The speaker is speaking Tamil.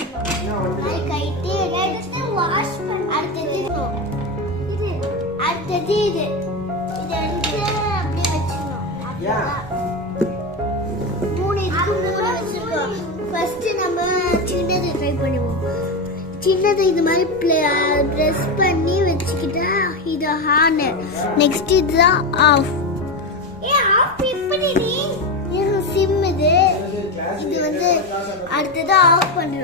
கட்டிடணும். கட்டி எடுத்து வாஷ் பண்ணி அடுத்தது அடுத்தது இது எடுத்து அப்படியே வச்சிடணும். மூணு வச்சிருக்கோம். ஃபர்ஸ்ட் நம்ம சின்னது ட்ரை பண்ணுவோம். சின்னது இது மாதிரி ப்ரெஸ் பண்ணி வச்சுக்கிட்டா இது ஆன். நெக்ஸ்ட் இதுதான் ஆஃப். ஆஃப் எப்படி சிம் இது வந்து அடுத்தது ஆஃப் பண்ணுறோம்.